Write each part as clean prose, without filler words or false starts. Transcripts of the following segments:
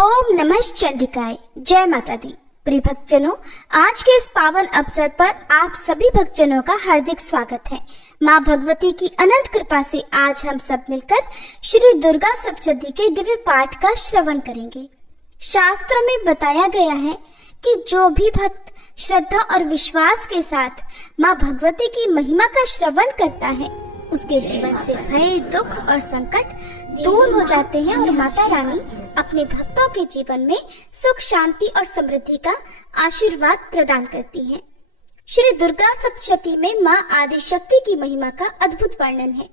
ओम नमः चंडिकाय। जय माता दी। प्रिय भक्तजनों, आज के इस पावन अवसर पर आप सभी भक्तजनों का हार्दिक स्वागत है। माँ भगवती की अनंत कृपा से आज हम सब मिलकर श्री दुर्गा सप्तशती के दिव्य पाठ का श्रवण करेंगे। शास्त्रों में बताया गया है कि जो भी भक्त श्रद्धा और विश्वास के साथ माँ भगवती की महिमा का श्रवण करता है, उसके जीवन से भय, दुख और संकट दूर हो जाते हैं और माता रानी अपने भक्तों के जीवन में सुख, शांति और समृद्धि का आशीर्वाद प्रदान करती हैं। श्री दुर्गा सप्तशती में माँ आदिशक्ति की महिमा का अद्भुत वर्णन है,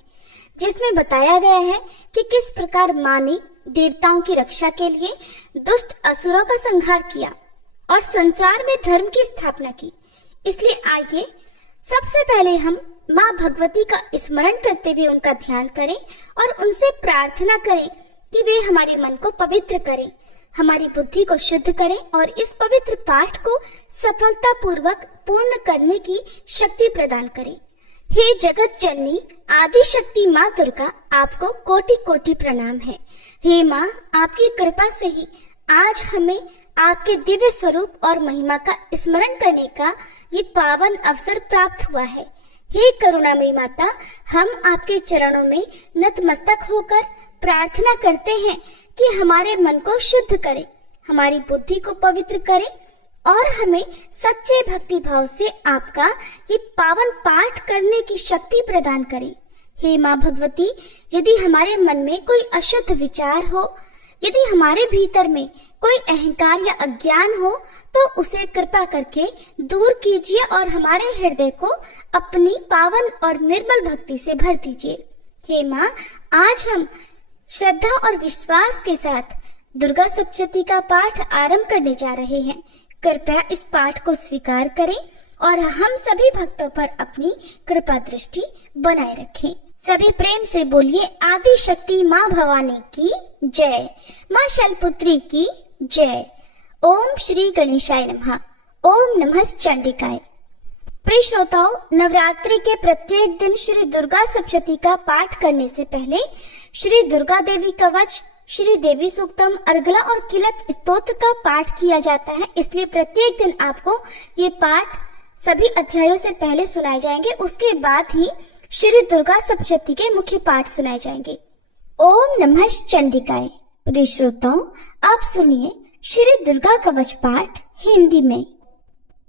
जिसमें बताया गया है कि किस प्रकार माँ ने देवताओं की रक्षा के लिए दुष्ट असुरों का संहार किया और संसार में धर्म की स्थापना की। इसलिए आइए सबसे पहले हम माँ भगवती का स्मरण करते हुए उनका ध्यान करें और उनसे प्रार्थना करें कि वे हमारे मन को पवित्र करें, हमारी बुद्धि को शुद्ध करें और इस पवित्र पाठ को सफलता पूर्वक पूर्ण करने की शक्ति प्रदान करें। हे जगत जननी आदि शक्ति माँ दुर्गा, आपको कोटि कोटि प्रणाम है। हे माँ, आपकी कृपा से ही आज हमें आपके दिव्य स्वरूप और महिमा का स्मरण करने का ये पावन अवसर प्राप्त हुआ है। हे करुणामयी माता, हम आपके चरणों में नतमस्तक होकर प्रार्थना करते हैं कि हमारे मन को शुद्ध करें, हमारी बुद्धि को पवित्र करें और हमें सच्चे भक्ति भाव से आपका ये पावन पाठ करने की शक्ति प्रदान करें। हे माँ भगवती, यदि हमारे मन में कोई अशुद्ध विचार हो, यदि हमारे भीतर में कोई अहंकार या अज्ञान हो, तो उसे कृपा करके दूर कीजिए और हमारे हृदय को अपनी पावन और निर्मल भक्ति से भर दीजिए। हे माँ, आज हम श्रद्धा और विश्वास के साथ दुर्गा सप्तशती का पाठ आरंभ करने जा रहे हैं। कृपया इस पाठ को स्वीकार करें और हम सभी भक्तों पर अपनी कृपा दृष्टि बनाए रखें। सभी प्रेम से बोलिए आदि शक्ति माँ भवानी की जय, माँ शैलपुत्री की जय। ओम श्री गणेशाय नमः। ओम नमः चंडिकाय। प्रिय श्रोताओं, नवरात्रि के प्रत्येक दिन श्री दुर्गा सप्तशती का पाठ करने से पहले श्री दुर्गा देवी कवच, श्री देवी सूक्तम, अर्गला और किलक स्तोत्र का पाठ किया जाता है। इसलिए प्रत्येक दिन आपको ये पाठ सभी अध्यायों से पहले सुनाए जाएंगे, उसके बाद ही श्री दुर्गा सप्तशती के मुख्य पाठ सुनाए जाएंगे। ओम नमः चंडिकाय। प्रिय श्रोताओं, आप सुनिए श्री दुर्गा कवच पाठ हिंदी में।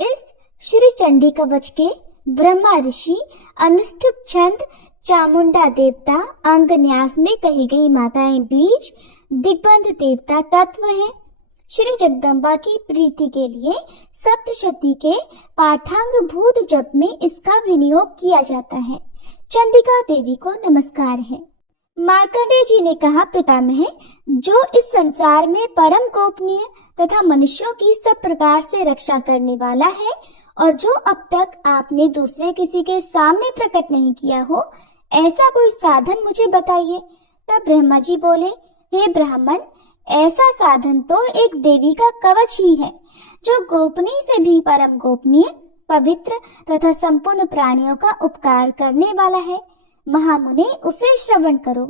इस श्री चंडी कवच के ब्रह्मा ऋषि अनुष्टुप छंद चामुंडा देवता अंग न्यास में कही गई माताएं बीज दिग्बंध देवता तत्व हैं। श्री जगदम्बा की प्रीति के लिए सप्तशती के पाठांग भूत जप में इसका विनियोग किया जाता है। चंडिका देवी को नमस्कार है। मार्कंडेय जी ने कहा, पितामह, जो इस संसार में परम गोपनीय तथा मनुष्यों की सब प्रकार से रक्षा करने वाला है और जो अब तक आपने दूसरे किसी के सामने प्रकट नहीं किया हो, ऐसा कोई साधन मुझे बताइए। तब ब्रह्मा जी बोले, हे ब्राह्मण, ऐसा साधन तो एक देवी का कवच ही है, जो गोपनीय से भी परम गोपनीय, पवित्र तथा संपूर्ण प्राणियों का उपकार करने वाला है। महामुने, उसे श्रवण करो।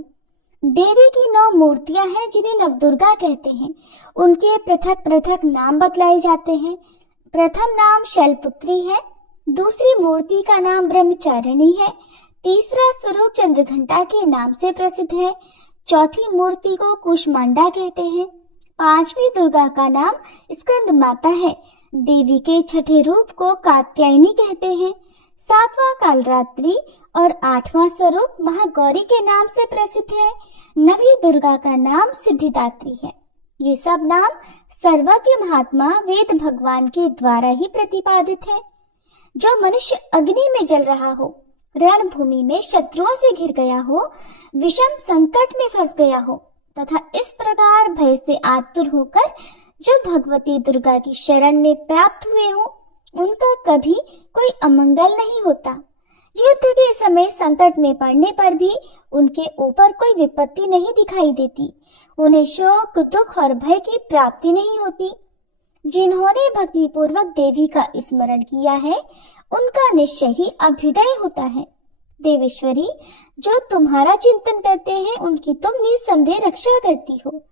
देवी की 9 मूर्तियां हैं जिन्हें नवदुर्गा कहते हैं। उनके पृथक पृथक नाम बतलाए जाते हैं। प्रथम नाम शैलपुत्री है, दूसरी मूर्ति का नाम ब्रह्मचारिणी है, तीसरा स्वरूप चंद्रघंटा के नाम से प्रसिद्ध है, चौथी मूर्ति को कुष्मांडा कहते हैं, पांचवी दुर्गा का नाम स्कंद माता है, देवी के छठे रूप को कात्यायनी कहते हैं, सातवां कालरात्रि और 8वां स्वरूप महागौरी के नाम से प्रसिद्ध है, नवी दुर्गा का नाम सिद्धिदात्री है। ये सब नाम सर्वज्ञ महात्मा वेद भगवान के द्वारा ही प्रतिपादित है। जो मनुष्य अग्नि में जल रहा हो, रणभूमि में शत्रुओं से घिर गया हो, विषम संकट में फंस गया हो तथा इस प्रकार भय से आतुर होकर जो भगवती दुर्गा की शरण में प्राप्त हुए हो, उनका कभी कोई अमंगल नहीं होता। युद्ध के समय संकट में पड़ने पर भी उनके ऊपर कोई विपत्ति नहीं दिखाई देती। उन्हें शोक, दुख और भय की प्राप्ति नहीं होती। जिन्होंने भक्ति पूर्वक देवी का स्मरण किया है, उनका निश्चय ही अभ्युदय होता है। देवेश्वरी, जो तुम्हारा चिंतन करते हैं, उनकी तुम निसंदेह रक्षा करती हो।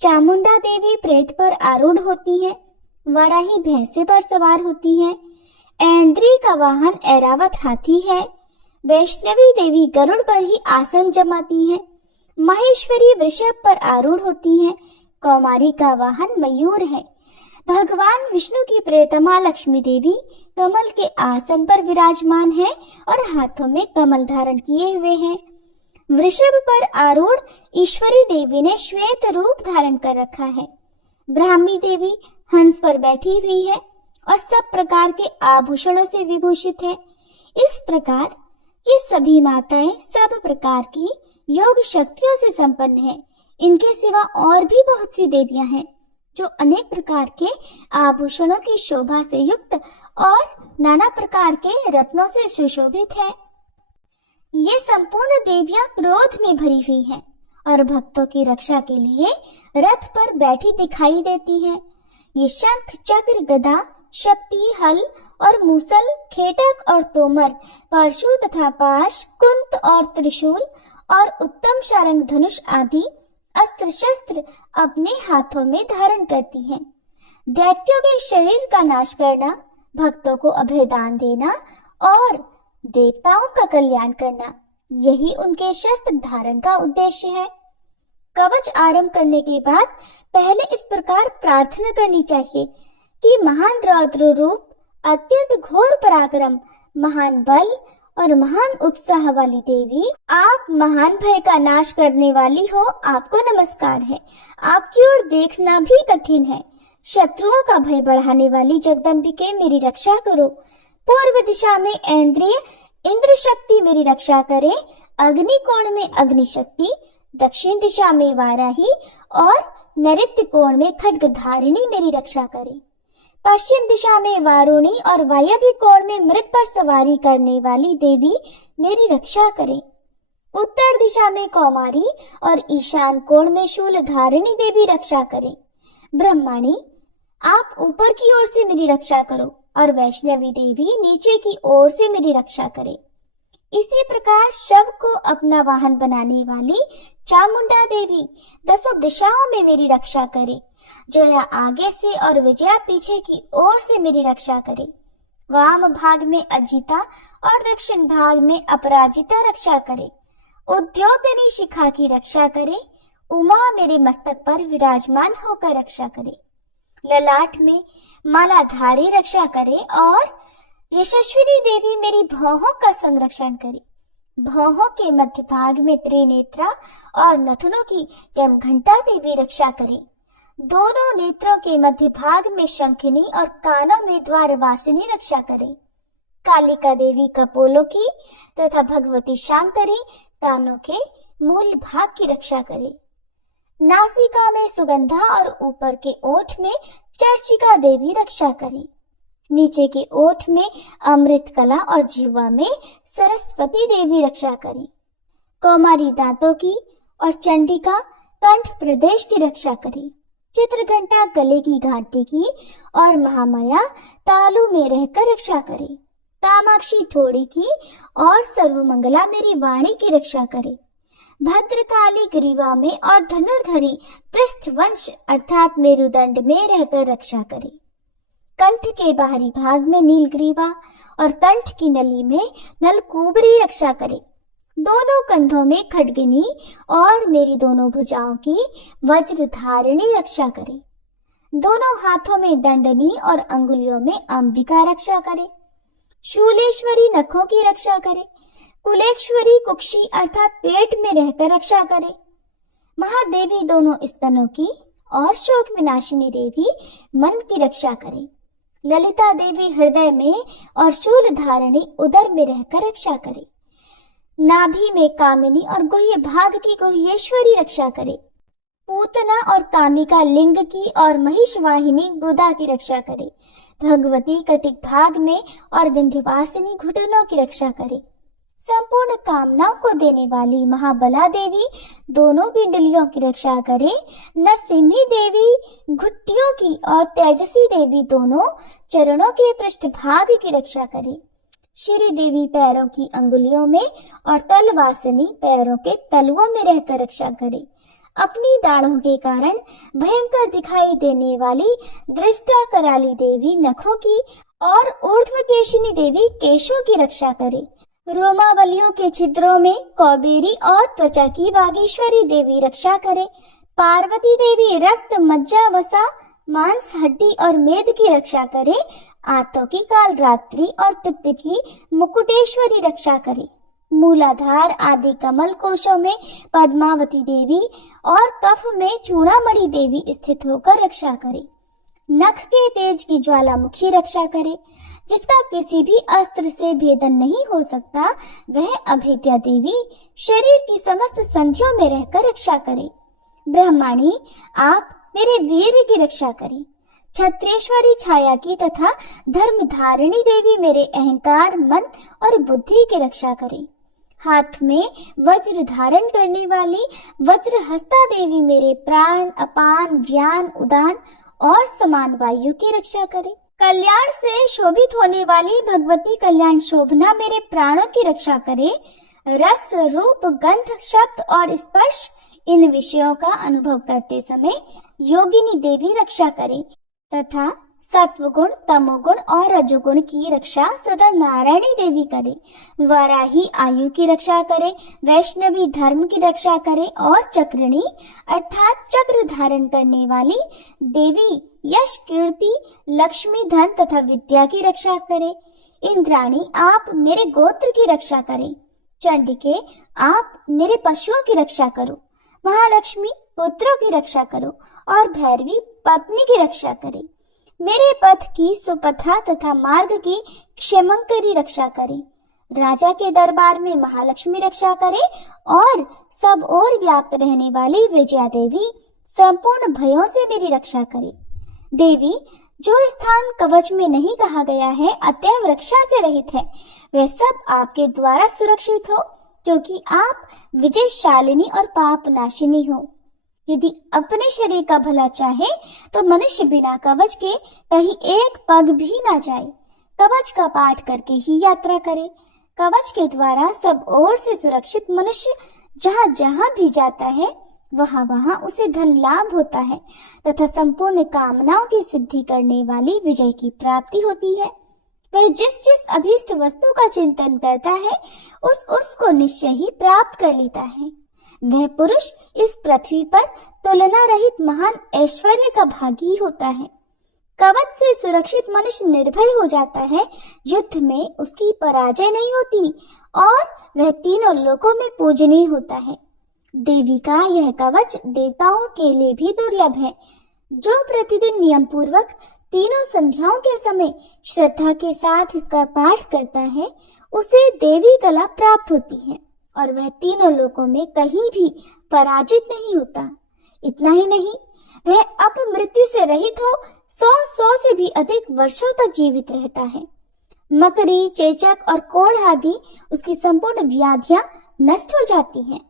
चामुंडा देवी प्रेत पर आरूढ़ होती है, वाराही भैंसे पर सवार होती है, ऐन्द्री का वाहन ऐरावत हाथी है, वैष्णवी देवी गरुड़ पर ही आसन जमाती है, महेश्वरी वृषभ पर आरूढ़ होती है, कौमारी का वाहन मयूर है, भगवान विष्णु की प्रियतमा लक्ष्मी देवी कमल के आसन पर विराजमान है और हाथों में कमल धारण किए हुए हैं। वृषभ पर आरूढ़ ईश्वरी देवी ने श्वेत रूप धारण कर रखा है। ब्राह्मी देवी हंस पर बैठी हुई है और सब प्रकार के आभूषणों से विभूषित है। इस प्रकार ये सभी माताएं सब प्रकार की योग शक्तियों से संपन्न है। इनके सिवा और भी बहुत सी देवियां हैं जो अनेक प्रकार के आभूषणों की शोभा से युक्त और नाना प्रकार के रत्नों से सुशोभित है। ये संपूर्ण देवियां क्रोध में भरी हुई हैं और भक्तों की रक्षा के लिए रथ पर बैठी दिखाई देती हैं। ये शंख, चक्र, गदा, शक्ति, हल और मूसल, खेटक और तोमर, परशु तथा पाश, कुंत और त्रिशूल और उत्तम शारंग धनुष आदि अस्त्र शस्त्र अपने हाथों में धारण करती हैं। दैत्यों के शरीर का नाश करना, भक्तों को अभयदान देना और देवताओं का कल्याण करना, यही उनके शस्त्र धारण का उद्देश्य है। कवच आरंभ करने के बाद पहले इस प्रकार प्रार्थना करनी चाहिए कि महान रौद्र रूप, अत्यंत घोर पराक्रम, महान बल और महान उत्साह वाली देवी, आप महान भय का नाश करने वाली हो, आपको नमस्कार है। आपकी ओर देखना भी कठिन है। शत्रुओं का भय बढ़ाने वाली जगदम्बिके मेरी रक्षा करो। पूर्व दिशा में ऐन्द्रिय इंद्र शक्ति मेरी रक्षा करे। अग्नि कोण में अग्नि शक्ति, दक्षिण दिशा में वाराही और नैऋत्य कोण में खड्गधारिणी मेरी रक्षा करे। पश्चिम दिशा में वारुणी और वायव्य कोण में मृग पर सवारी करने वाली देवी मेरी रक्षा करे। उत्तर दिशा में कौमारी और ईशान कोण में शूलधारिणी देवी रक्षा करे। ब्रह्मणी, आप ऊपर की ओर से मेरी रक्षा करो और वैष्णवी देवी नीचे की ओर से मेरी रक्षा करे। इसी प्रकार शव को अपना वाहन बनाने वाली चामुंडा देवी दसों दिशाओं में मेरी रक्षा करे। जया आगे से और विजया पीछे की ओर से मेरी रक्षा करे। वाम भाग में अजिता और दक्षिण भाग में अपराजिता रक्षा करे। उद्योतनी शिखा की रक्षा करे। उमा मेरे मस्तक पर विराजमान होकर रक्षा करे। ललाट में मालाधारी रक्षा करे और यशस्विनी देवी मेरी भौहों का संरक्षण करे। भौहों के मध्य भाग में त्रिनेत्रा और नथुनों की यमघंटा देवी रक्षा करे। दोनों नेत्रों के मध्य भाग में शंखिनी और कानों में द्वारवासिनी रक्षा करे। कालिका देवी कपोलों की तथा भगवती शांकरी कानों के मूल भाग की रक्षा करे। नासिका में सुगंधा और ऊपर के ओठ में चर्चिका देवी रक्षा करे। नीचे के ओठ में अमृत कला और जिह्वा में सरस्वती देवी रक्षा करे। कौमारी दांतों की और चंडिका कंठ प्रदेश की रक्षा करे। चित्रघंटा गले की घाटी की और महामाया तालू में रहकर रक्षा करे। कामाक्षी ठोड़ी की और सर्वमंगला मेरी वाणी की रक्षा करे। भद्रकाली ग्रीवा में और धनुर्धरी पृष्ठवंश अर्थात मेरुदंड में रहकर रक्षा करे। कंठ के बाहरी भाग में नीलग्रीवा और कंठ की नली में नलकूबरी रक्षा करे। दोनों कंधों में खड्गिनी और मेरी दोनों भुजाओं की वज्रधारिणी रक्षा करे। दोनों हाथों में दंडनी और अंगुलियों में अंबिका रक्षा करे। शूलेश्वरी नखों की रक्षा करे। कुलेश्वरी कुक्षी अर्थात पेट में रहकर रक्षा करे। महादेवी दोनों स्तनों की और शोक विनाशिनी देवी मन की रक्षा करे। ललिता देवी हृदय में और शूलधारिणी उदर में रहकर रक्षा करे। नाभि में कामिनी और गुह्य भाग की गुह्येश्वरी रक्षा करे। पूतना और कामिका लिंग की और महिषवाहिनी गुदा की रक्षा करे। भगवती कटिक भाग में और विंध्यवासिनी घुटनों की रक्षा करे। संपूर्ण कामनाओं को देने वाली महाबला देवी दोनों पिंडलियों की रक्षा करे। नरसिम्ही देवी घुट्टियों की और तेजसी देवी दोनों चरणों के पृष्ठभाग की रक्षा करे। श्री देवी पैरों की अंगुलियों में और तलवासिनी पैरों के तलुओं में रहकर रक्षा करे। अपनी दाढ़ों के कारण भयंकर दिखाई देने वाली दृष्टा कराली देवी नखों की और ऊर्ध्वकेशिनी देवी केशों की रक्षा करे। रोमावलियों के छिद्रों में कौबेरी और त्वचा की बागेश्वरी देवी रक्षा करे। पार्वती देवी रक्त, मज्जा, वसा, मांस, हड्डी और मेद की रक्षा करे। आंतों की कालरात्रि और पित्त की मुकुटेश्वरी रक्षा करे। मूलाधार आदि कमल कोशों में पद्मावती देवी और कफ में चूड़ामणि देवी स्थित होकर रक्षा करे। नख के तेज की ज्वालामुखी रक्षा करे। जिसका किसी भी अस्त्र से भेदन नहीं हो सकता, वह अभेद्या देवी शरीर की समस्त संधियों में रहकर रक्षा करे। ब्रह्माणी, आप मेरे वीर्य की रक्षा करें। छत्रेश्वरी छाया की तथा धर्म धारिणी देवी मेरे अहंकार, मन और बुद्धि की रक्षा करें। हाथ में वज्र धारण करने वाली वज्रहस्ता देवी मेरे प्राण, अपान, व्यान, उदान और समान वायु की रक्षा करे। कल्याण से शोभित होने वाली भगवती कल्याण शोभना मेरे प्राणों की रक्षा करे। रस, रूप, गंध, शब्द और स्पर्श इन विषयों का अनुभव करते समय योगिनी देवी रक्षा करे तथा सत्वगुण, तमोगुण और रजोगुण की रक्षा सदा नारायणी देवी करे। वराही आयु की रक्षा करे, वैष्णवी धर्म की रक्षा करे और चक्रणी अर्थात चक्र धारण करने वाली देवी यश, कीर्ति, लक्ष्मी, धन तथा विद्या की रक्षा करे। इंद्राणी, आप मेरे गोत्र की रक्षा करें। चंडिके, आप मेरे पशुओं की रक्षा करो। महालक्ष्मी, पुत्रों की रक्षा करो और भैरवी पत्नी की रक्षा करे। मेरे पथ की सुपथा तथा मार्ग की क्षेमंकरी रक्षा करे। राजा के दरबार में महालक्ष्मी रक्षा करे और सब ओर व्याप्त रहने वाली विजया देवी संपूर्ण भयों से मेरी रक्षा करे। देवी, जो स्थान कवच में नहीं कहा गया है अतएव रक्षा से रहित है, वह सब आपके द्वारा सुरक्षित हो, क्योंकि आप विजयशालिनी और पाप नाशिनी हो। यदि अपने शरीर का भला चाहे तो मनुष्य बिना कवच के कहीं एक पग भी ना जाए। कवच का पाठ करके ही यात्रा करे। कवच के द्वारा सब ओर से सुरक्षित मनुष्य जहाँ जहाँ भी जाता है वहाँ वहाँ उसे धन लाभ होता है तथा संपूर्ण कामनाओं की सिद्धि करने वाली विजय की प्राप्ति होती है। वह जिस जिस अभीष्ट वस्तु का चिंतन करता है उसको निश्चय ही प्राप्त कर लेता है। वह पुरुष इस पृथ्वी पर तुलना रहित महान ऐश्वर्य का भागी होता है। कवच से सुरक्षित मनुष्य निर्भय हो जाता है। युद्ध में उसकी पराजय नहीं होती और वह तीनों लोकों में पूजनीय होता है। देवी का यह कवच देवताओं के लिए भी दुर्लभ है। जो प्रतिदिन नियम पूर्वक तीनों संध्याओं के समय श्रद्धा के साथ इसका पाठ करता है उसे देवी कला प्राप्त होती है और वह तीनों लोकों में कहीं भी पराजित नहीं होता। इतना ही नहीं, वह अपमृत्यु से रहित हो 100 से भी अधिक वर्षों तक जीवित रहता है। मकड़ी, चेचक और कोढ़ आदि उसकी संपूर्ण व्याधियां नष्ट हो जाती हैं।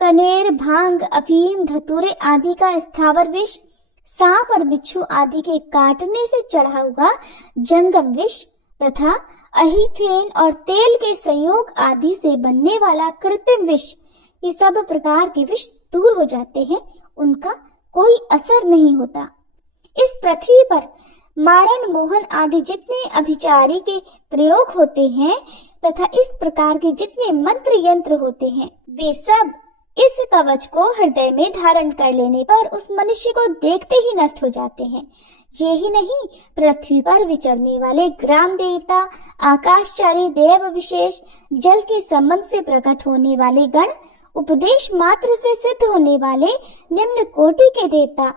कनेर, भांग, अफीम, धतूरे आदि का स्थावर विष, सांप और बिच्छू आदि के काटने से चढ़ा हुआ जंगम विष तथा अहिफेन और तेल के संयोग आदि से बनने वाला कृत्रिम विष, ये सब प्रकार के विष दूर हो जाते हैं, उनका कोई असर नहीं होता। इस पृथ्वी पर मारण, मोहन आदि जितने अभिचारी के प्रयोग होते हैं तथा इस प्रकार के जितने मंत्र यंत्र होते हैं, वे सब इस कवच को हृदय में धारण कर लेने पर उस मनुष्य को देखते ही नष्ट हो जाते हैं। ये ही नहीं, पृथ्वी पर विचरने वाले ग्राम देवता, आकाशचारी देव विशेष, जल के संबंध से प्रकट होने वाले गण, उपदेश मात्र से सिद्ध होने वाले निम्न कोटि के देवता,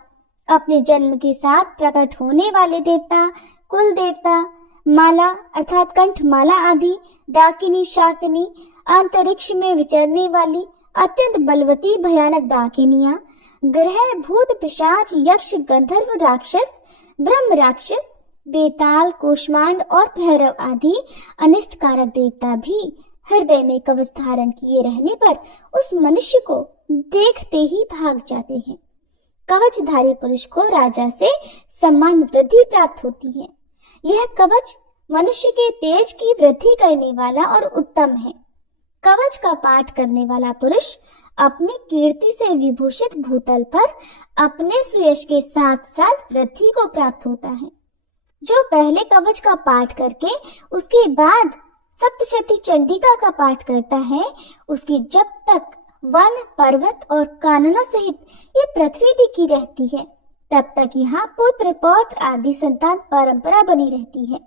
अपने जन्म के साथ प्रकट होने वाले देवता, कुल देवता, माला अर्थात कंठ माला आदि, डाकिनी, शाकिनी, अंतरिक्ष में विचरने वाली अत्यंत बलवती भयानक डाकिनियां, ग्रह, भूत, पिशाच, यक्ष, गंधर्व, राक्षस, ब्रह्म राक्षस, बेताल, कूष्मांड और भैरव आदि अनिष्टकारक देवता भी हृदय में कवच धारण किए रहने पर उस मनुष्य को देखते ही भाग जाते हैं। कवचधारी पुरुष को राजा से सम्मान वृद्धि प्राप्त होती है। यह कवच मनुष्य के तेज की वृद्धि करने वाला और उत्तम है। कवच का पाठ करने वाला पुरुष अपनी कीर्ति से विभूषित भूतल पर अपने सुयश के साथ साथ वृद्धि को प्राप्त होता है। जो पहले कवच का पाठ करके उसके बाद सप्तशती चंडिका का पाठ करता है, उसकी जब तक वन, पर्वत और काननों सहित ये पृथ्वी टिकी रहती है, तब तक यहाँ पुत्र पौत्र आदि संतान परंपरा बनी रहती है।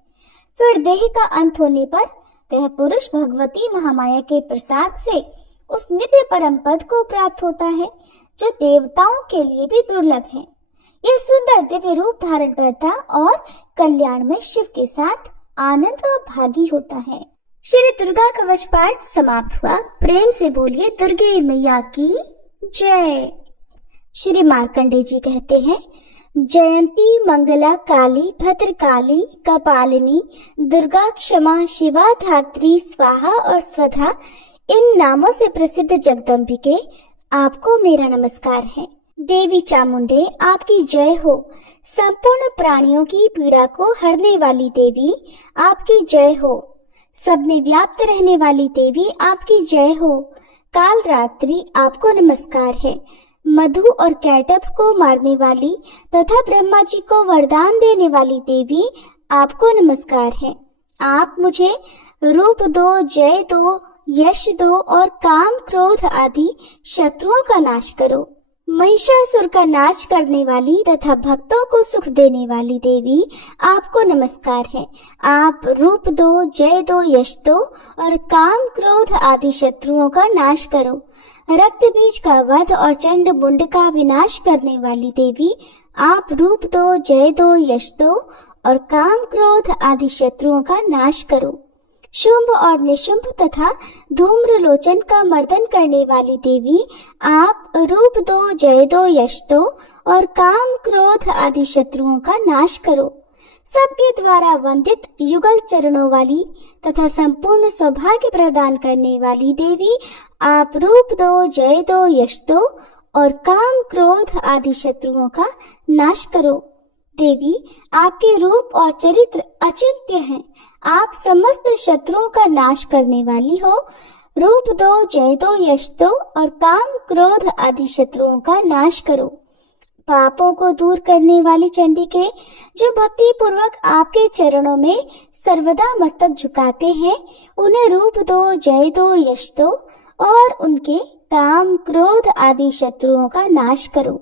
फिर देह का अंत होने पर वह पुरुष भगवती महामाया के प्रसाद से उस नित्य परम पद को प्राप्त होता है, जो देवताओं के लिए भी दुर्लभ है। यह सुंदर दिव्य रूप धारण करता और कल्याण में शिव के साथ आनंद और भागी होता है। श्री दुर्गा कवच पाठ समाप्त हुआ। प्रेम से बोलिए दुर्गे मैया की जय। श्री मार्कंडेय जी कहते हैं, जयंती मंगला काली भद्रकाली कपालिनी दुर्गा क्षमा शिवा धात्री स्वाहा और स्वधा, इन नामों से प्रसिद्ध जगदम्बिके आपको मेरा नमस्कार है। देवी चामुंडे आपकी जय हो। संपूर्ण प्राणियों की पीड़ा को हरने वाली देवी आपकी जय हो। सब में व्याप्त रहने वाली देवी आपकी जय हो। काल रात्रि आपको नमस्कार है। मधु और कैटभ को मारने वाली तथा ब्रह्मा जी को वरदान देने वाली देवी आपको नमस्कार है। आप मुझे रूप दो, जय दो, यश दो और काम क्रोध आदि शत्रुओं का नाश करो। महिषासुर का नाश करने वाली तथा भक्तों को सुख देने वाली देवी आपको नमस्कार है। आप रूप दो, जय दो, यश दो और काम क्रोध आदि शत्रुओं का नाश करो। रक्त बीज का वध और चंड मुंड का विनाश करने वाली देवी आप रूप दो, जय दो, यश दो और काम क्रोध आदि शत्रुओं का नाश करो। शुंभ और निशुंभ तथा धूम्रलोचन का मर्दन करने वाली देवी आप रूप दो, जय दो, यश दो और काम क्रोध आदि शत्रुओं का नाश करो। सबके द्वारा वंदित युगल चरणों वाली तथा संपूर्ण सौभाग्य प्रदान करने वाली देवी आप रूप दो, जय दो, यश दो और काम क्रोध आदि शत्रुओं का नाश करो। देवी आपके रूप और चरित्र अचिंत्य हैं। आप समस्त शत्रुओं का नाश करने वाली हो। रूप दो, जय दो, यश दो और काम क्रोध आदि शत्रुओं का नाश करो। पापों को दूर करने वाली चंडिके, जो भक्ति पूर्वक आपके चरणों में सर्वदा मस्तक झुकाते हैं, उन्हें रूप दो, जय दो, यश दो और उनके काम क्रोध आदि शत्रुओं का नाश करो।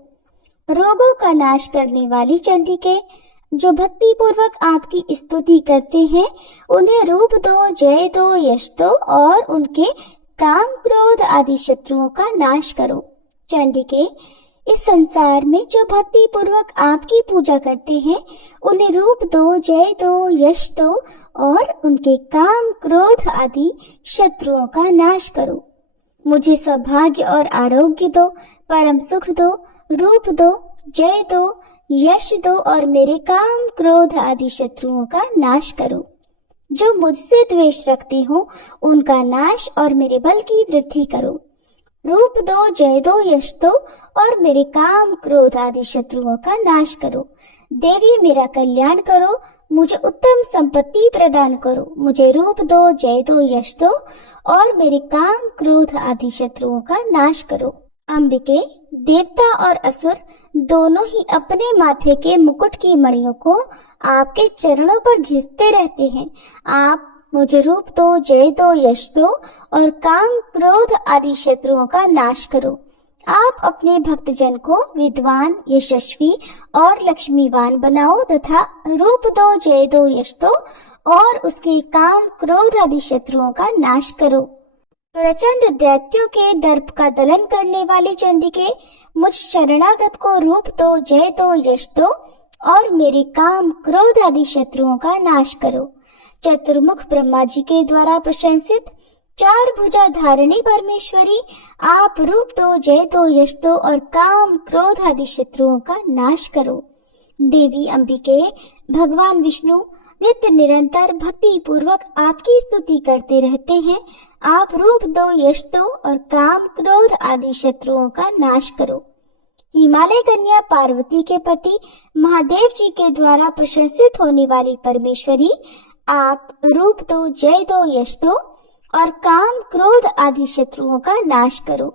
रोगों का नाश करने वाली चंडिके, जो भक्ति पूर्वक आपकी स्तुति करते हैं, उन्हें रूप दो, जय दो, यश दो और उनके काम क्रोध आदि शत्रुओं का नाश करो। चंडिके, इस संसार में जो भक्ति पूर्वक आपकी पूजा करते हैं, उन्हें रूप दो, जय दो, यश दो और उनके काम क्रोध आदि शत्रुओं का नाश करो। मुझे सौभाग्य और आरोग्य दो, परम सुख दो, रूप दो, जय दो, यश दो और मेरे काम क्रोध आदि शत्रुओं का नाश करो। जो मुझसे द्वेष रखते हो, उनका नाश और मेरे बल की वृद्धि करो। रूप दो, जय दो, यश दो और मेरे काम क्रोध आदि शत्रुओं का नाश करो। देवी मेरा कल्याण करो, मुझे उत्तम संपत्ति प्रदान करो। मुझे रूप दो, जय दो, यश दो और मेरे काम क्रोध आदि शत्रुओं का नाश करो। अंबिके, देवता और असुर दोनों ही अपने माथे के मुकुट की मणियों को आपके चरणों पर घिसते रहते हैं। आप मुझे रूप दो, जय दो, यश दो और काम क्रोध आदि शत्रुओं का नाश करो। आप अपने भक्तजन को विद्वान, यशस्वी और लक्ष्मीवान बनाओ तथा रूप दो, जय दो, यश दो और उसके काम क्रोध आदि शत्रुओं का नाश करो। प्रचंड दैत्यों के दर्प का दलन करने वाली चंडिके, मुझ शरणागत को रूप दो, जय दो, यश दो और मेरे काम क्रोध आदि शत्रुओं का नाश करो। चतुर्मुख ब्रह्मा जी के द्वारा प्रशंसित चार भुजा धारिणी परमेश्वरी, आप रूप दो, जय दो, यश दो और काम क्रोध आदि शत्रुओं का नाश करो। देवी अंबिके, भगवान विष्णु नित्य निरंतर भक्ति पूर्वक आपकी स्तुति करते रहते हैं। आप रूप दो, यश दो और काम क्रोध आदि शत्रुओं का नाश करो। हिमालय कन्या पार्वती के पति महादेव जी के द्वारा प्रशंसित होने वाली परमेश्वरी, आप रूप दो, जय दो, यश दो और काम क्रोध आदि शत्रुओं का नाश करो।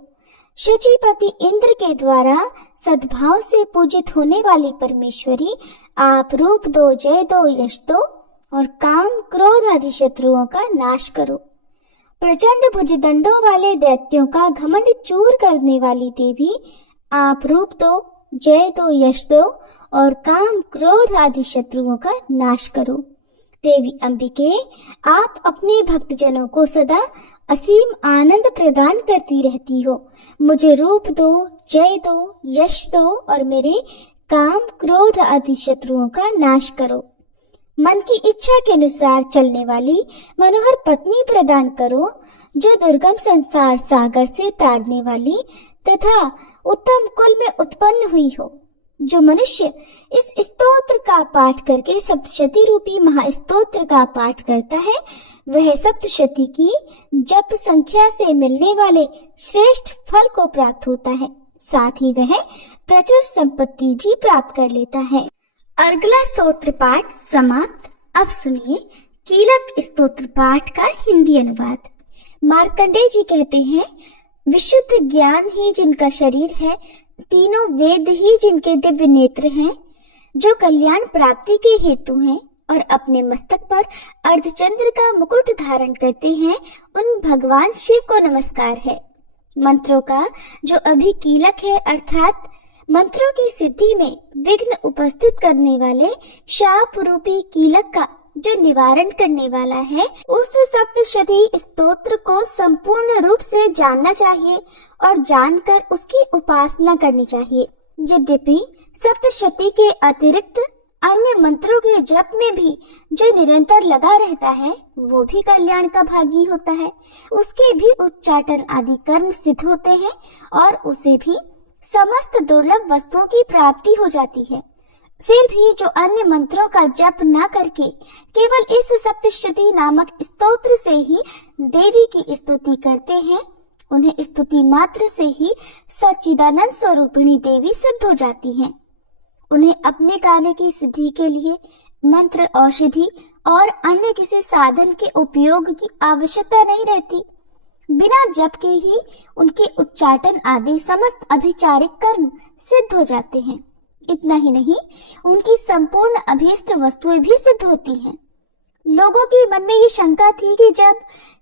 शुचिपति इंद्र के द्वारा सद्भाव से पूजित होने वाली परमेश्वरी, आप रूप दो, जय दो, यश दो और काम क्रोध आदि शत्रुओं का नाश करो। प्रचंड भुजदंडों वाले दैत्यों का घमंड चूर करने वाली देवी, आप रूप दो, जय दो, यश दो और काम क्रोध आदि शत्रुओं का नाश करो। देवी अंबिके, आप अपने भक्तजनों को सदा असीम आनंद प्रदान करती रहती हो। मुझे रूप दो, जय दो, यश दो और मेरे काम क्रोध आदि शत्रुओं का नाश करो। मन की इच्छा के अनुसार चलने वाली मनोहर पत्नी प्रदान करो, जो दुर्गम संसार सागर से तारने वाली तथा उत्तम कुल में उत्पन्न हुई हो। जो मनुष्य इस स्तोत्र का पाठ करके सप्तशती रूपी महास्तोत्र का पाठ करता है, वह सप्तशती की जप संख्या से मिलने वाले श्रेष्ठ फल को प्राप्त होता है। साथ ही वह प्रचुर संपत्ति भी प्राप्त कर लेता है। अर्गला स्तोत्र पाठ समाप्त। अब सुनिए कीलक स्तोत्र पाठ का हिंदी अनुवाद। मार्कंडेय जी कहते हैं, विशुद्ध ज्ञान ही जिनका शरीर है, तीनों वेद ही जिनके दिव्य नेत्र हैं, जो कल्याण प्राप्ति के हेतु हैं और अपने मस्तक पर अर्धचंद्र का मुकुट धारण करते हैं, उन भगवान शिव को नमस्कार है। मंत्रों का जो अभी कीलक है, अर्थात मंत्रों की सिद्धि में विघ्न उपस्थित करने वाले शाप रूपी कीलक का जो निवारण करने वाला है, उस सप्तशती स्तोत्र को संपूर्ण रूप से जानना चाहिए और जानकर उसकी उपासना करनी चाहिए। यद्यपि सप्तशती के अतिरिक्त अन्य मंत्रों के जप में भी जो निरंतर लगा रहता है, वो भी कल्याण का भागी होता है। उसके भी उच्चाटन आदि कर्म सिद्ध होते हैं और उसे भी समस्त दुर्लभ वस्तुओं की प्राप्ति हो जाती है। फिर भी जो अन्य मंत्रों का जप न करके केवल इस सप्तशती नामक स्तोत्र से ही देवी की स्तुति करते हैं, उन्हें स्तुति मात्र से ही सच्चिदानंद स्वरूपिणी देवी सिद्ध हो जाती हैं। उन्हें अपने कार्य की सिद्धि के लिए मंत्र, औषधि और अन्य किसी साधन के उपयोग की आवश्यकता नहीं रहती। बिना जप के ही उनके उच्चाटन आदि समस्त अभिचारिक कर्म सिद्ध हो जाते हैं। इतना ही नहीं, उनकी संपूर्ण अभीष्ट वस्तुएं भी सिद्ध होती हैं। लोगों के मन में ये शंका थी कि जब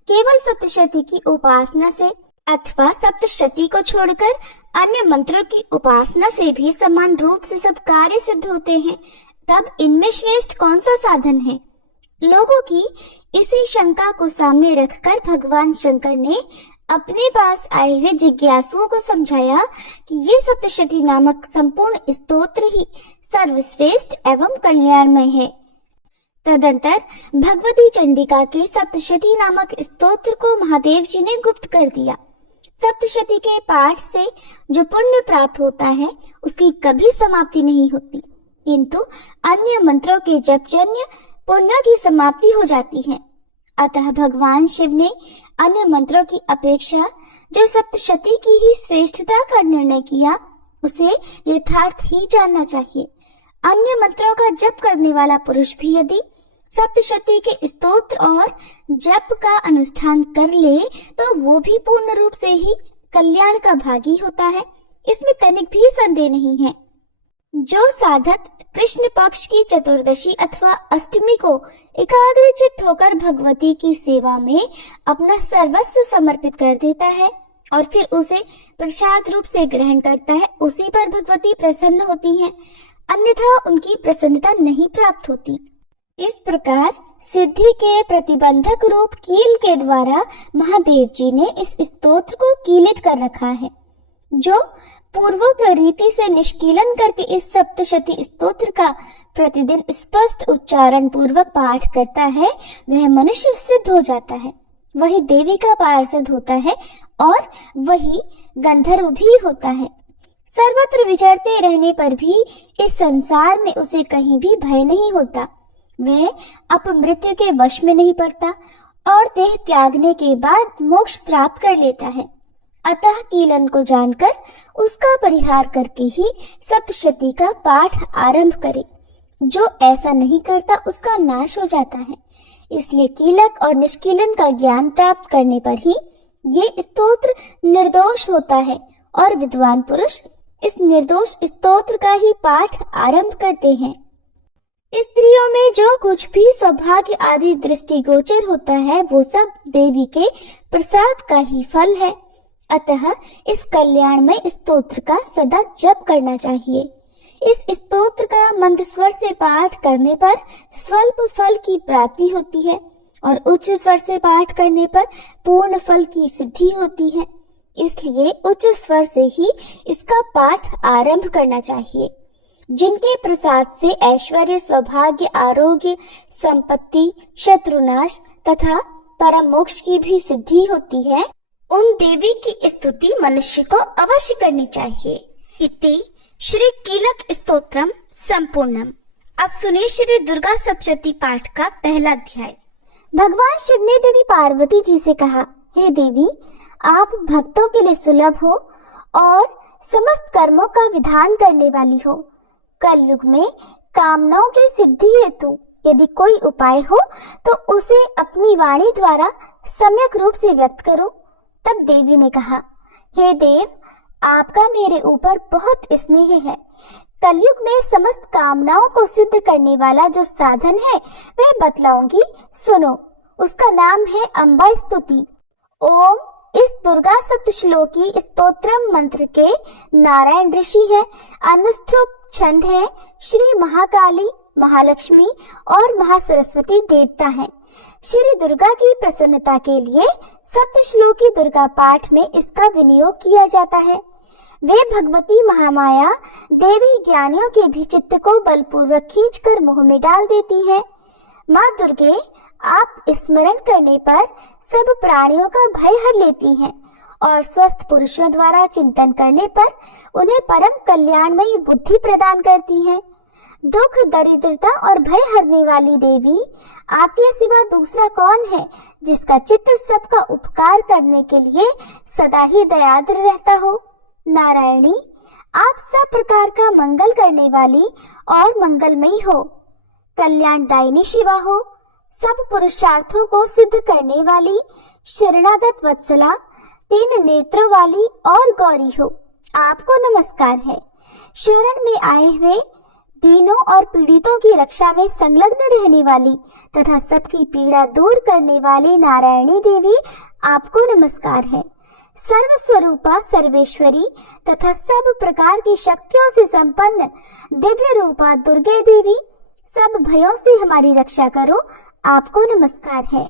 केवल सप्तशती की उपासना से अथवा सप्तशती को छोड़कर अन्य मंत्रों की उपासना से भी समान रूप से सब कार्य सिद्ध होते हैं, तब इनमें श्रेष्ठ कौन सा साधन है? लोगों की इसी शंका को सामने रखकर भगवान शंकर ने अपने पास आए हुए जिज्ञासुओं को समझाया कि ये सप्तशती नामक संपूर्ण स्तोत्र ही सर्वश्रेष्ठ एवं कल्याणमय है। तदंतर भगवती चंडिका के सप्तशती नामक स्तोत्र को महादेव जी ने गुप्त कर दिया। सप्तशती के पाठ से जो पुण्य प्राप्त होता है, उसकी कभी समाप्ति नहीं होती, किंतु अन्य मंत्रों के जपजन्य पुण्य की समाप्ति हो जाती है। अतः भगवान शिव ने अन्य मंत्रों की अपेक्षा जो सप्तशती की ही श्रेष्ठता का निर्णय किया, उसे यथार्थ ही जानना चाहिए। अन्य मंत्रों का जप करने वाला पुरुष भी यदि सप्तशती के स्तोत्र और जप का अनुष्ठान कर ले, तो वो भी पूर्ण रूप से ही कल्याण का भागी होता है। इसमें तनिक भी संदेह नहीं है। जो साधक कृष्ण पक्ष की चतुर्दशी अथवा अष्टमी को एकाग्रचित्त होकर भगवती की सेवा में अपना सर्वस्व समर्पित कर देता है और फिर उसे प्रसाद रूप से ग्रहण करता है, उसी पर भगवती प्रसन्न होती हैं, अन्यथा उनकी प्रसन्नता नहीं प्राप्त होती। इस प्रकार सिद्धि के प्रतिबंधक रूप कील के द्वारा महादेव जी ने इस स्तोत्र को कीलित कर रखा है। जो पूर्वोक्त रीति से निष्कीलन करके इस सप्तशती स्तोत्र का प्रतिदिन स्पष्ट उच्चारण पूर्वक पाठ करता है, वह मनुष्य सिद्ध हो जाता है, वही देवी का पार्षद होता है और वही गंधर्व भी होता है। सर्वत्र विचरते रहने पर भी इस संसार में उसे कहीं भी भय नहीं होता। वह अपमृत्यु के वश में नहीं पड़ता और देह त्यागने के बाद मोक्ष प्राप्त कर लेता है। अतः कीलन को जानकर उसका परिहार करके ही सप्तशती का पाठ आरंभ करे। जो ऐसा नहीं करता उसका नाश हो जाता है। इसलिए कीलक और निष्कीलन का ज्ञान प्राप्त करने पर ही ये स्तोत्र निर्दोष होता है और विद्वान पुरुष इस निर्दोष स्तोत्र का ही पाठ आरंभ करते हैं। स्त्रियों में जो कुछ भी सौभाग्य आदि दृष्टिगोचर होता है वो सब देवी के प्रसाद का ही फल है। अतः इस कल्याणमय स्तोत्र का सदा जप करना चाहिए। इस स्तोत्र का मंद स्वर से पाठ करने पर स्वल्प फल की प्राप्ति होती है और उच्च स्वर से पाठ करने पर पूर्ण फल की सिद्धि होती है। इसलिए उच्च स्वर से ही इसका पाठ आरंभ करना चाहिए। जिनके प्रसाद से ऐश्वर्य, सौभाग्य, आरोग्य, संपत्ति, शत्रुनाश तथा परम मोक्ष की भी सिद्धि होती है, उन देवी की स्तुति मनुष्य को अवश्य करनी चाहिए। इति श्री कीलक स्तोत्रम संपूर्णम। अब सुनिए श्री दुर्गा सप्तशती पाठ का पहला अध्याय। भगवान शिव ने देवी पार्वती जी से कहा, हे देवी, आप भक्तों के लिए सुलभ हो और समस्त कर्मों का विधान करने वाली हो। कलयुग में कामनाओं की सिद्धि हेतु यदि कोई उपाय हो तो उसे अपनी वाणी द्वारा सम्यक रूप से व्यक्त करो। तब देवी ने कहा, हे देव, आपका मेरे ऊपर बहुत स्नेह है। कलयुग में समस्त कामनाओं को सिद्ध करने वाला जो साधन है वह बतलाऊंगी, सुनो। उसका नाम है अम्बा स्तुति। ओम इस दुर्गा सप्तश्लोकी स्तोत्रम मंत्र के नारायण ऋषि है। अनुष्ठुप छंद है। श्री महाकाली, महालक्ष्मी और महासरस्वती देवता हैं। श्री दुर्गा की प्रसन्नता के लिए सप्तश्लोकी दुर्गा पाठ में इसका विनियोग किया जाता है। वे भगवती महामाया देवी ज्ञानियों के भी चित्त को बलपूर्वक खींचकर मुंह में डाल देती है। माँ दुर्गे आप स्मरण करने पर सब प्राणियों का भय हर लेती हैं और स्वस्थ पुरुषों द्वारा चिंतन करने पर उन्हें परम कल्याणमयी बुद्धि प्रदान करती हैं। दुख, दरिद्रता और भय हरने वाली देवी, आपके सिवा दूसरा कौन है जिसका चित्त सबका उपकार करने के लिए सदा ही दयाद्र रहता हो। नारायणी, आप सब प्रकार का मंगल करने वाली और मंगलमयी हो। कल्याणदायिनी शिवा हो। सब पुरुषार्थों को सिद्ध करने वाली शरणागत वत्सला, तीन नेत्रों वाली और गौरी हो। आपको नमस्कार है। शरण में आए हुए दीनों और पीड़ितों की रक्षा में संलग्न रहने वाली तथा सबकी पीड़ा दूर करने वाली नारायणी देवी, आपको नमस्कार है। सर्व स्वरूपा सर्वेश्वरी तथा सब प्रकार की शक्तियों से संपन्न दिव्य रूपा दुर्गे देवी, सब भयों से हमारी रक्षा करो, आपको नमस्कार है।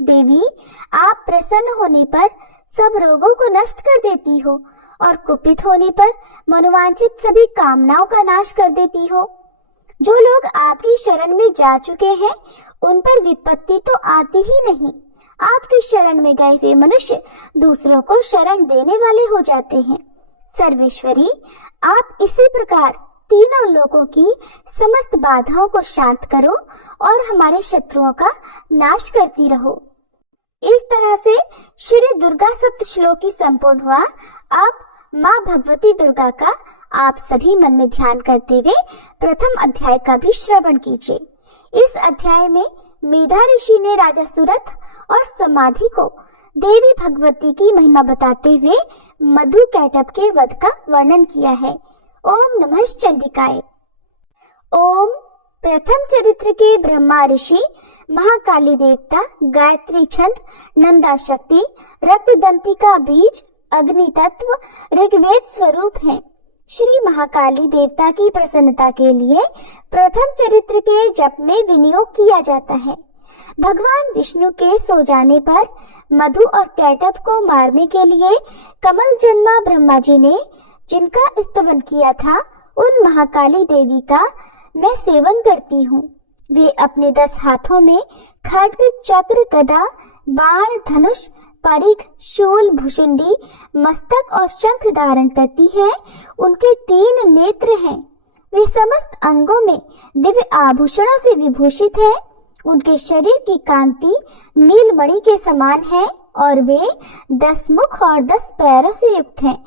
देवी, आप प्रसन्न होने पर सब रोगों को नष्ट कर देती हो और कुपित होने पर मनोवांछित सभी कामनाओं का नाश कर देती हो। जो लोग आपकी शरण में जा चुके हैं उन पर विपत्ति तो आती ही नहीं। आपकी शरण में गए हुए मनुष्य दूसरों को शरण देने वाले हो जाते हैं। सर्वेश्वरी, आप इसी प्रकार तीनों लोगों की समस्त बाधाओं को शांत करो और हमारे शत्रुओं का नाश करती रहो। इस तरह से श्री दुर्गा सप्तश्लोकी संपूर्ण हुआ। अब माँ भगवती दुर्गा का आप सभी मन में ध्यान करते हुए प्रथम अध्याय का भी श्रवण कीजिए। इस अध्याय में मेधा ऋषि ने राजा सुरथ और समाधि को देवी भगवती की महिमा बताते हुए मधु कैटभ के वध का वर्णन किया है। ओम नमः चंडिकाय। ओम प्रथम चरित्र के ब्रह्मा ऋषि, महाकाली देवता, गायत्री छंद, नंदा शक्ति, रक्तदंती का बीज, अग्नि तत्व, ऋग्वेद स्वरूप हैं। श्री महाकाली देवता की प्रसन्नता के लिए प्रथम चरित्र के जप में विनियोग किया जाता है। भगवान विष्णु के सो जाने पर मधु और कैटभ को मारने के लिए कमल जन्मा ब्रह्मा जी ने जिनका स्तवन किया था, उन महाकाली देवी का मैं सेवन करती हूँ। वे अपने 10 हाथों में खड्ग, चक्र, गदा, बाण, धनुष, परिघ, शूल, भुशुंडी, मस्तक और शंख धारण करती है। उनके 3 नेत्र हैं। वे समस्त अंगों में दिव्य आभूषणों से विभूषित है। उनके शरीर की कांति नीलमणि के समान है और वे 10 मुख और 10 पैरों से युक्त हैं।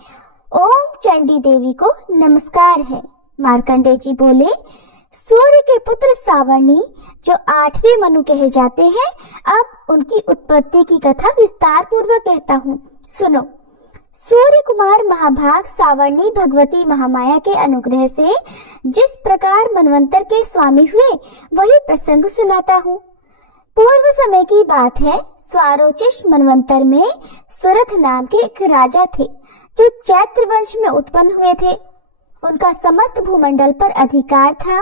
ओम चंडी देवी को नमस्कार है। मार्कंडेय जी बोले, सूर्य के पुत्र सावर्णी जो 8वें मनु कहे जाते हैं, अब उनकी उत्पत्ति की कथा विस्तार पूर्वक कहता हूँ, सुनो। सूर्य कुमार महाभाग सावर्णी भगवती महामाया के अनुग्रह से जिस प्रकार मनवंतर के स्वामी हुए वही प्रसंग सुनाता हूँ। पूर्व समय की बात है। स्वारोचिष मनवंतर में सुरथ नाम के एक राजा थे जो चैत्र वंश में उत्पन्न हुए थे। उनका समस्त भूमंडल पर अधिकार था।